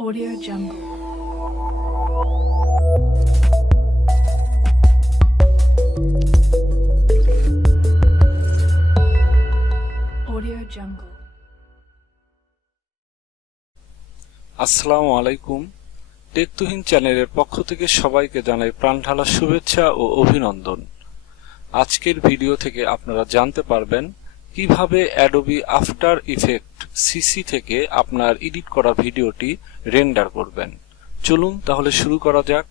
Audio Jungle. Audio Jungle. আসসালামু আলাইকুম। টেকতুহিন চ্যানেলের পক্ষ থেকে সবাইকে জানাই প্রাণঢালা শুভেচ্ছা ও অভিনন্দন। আজকের ভিডিও থেকে আপনারা জানতে পারবেন কিভাবে অ্যাডোবি আফটার ইফেক্ট সিসি থেকে আপনার এডিট করা ভিডিওটি রেন্ডার করবেন। চলুন তাহলে শুরু করা যাক।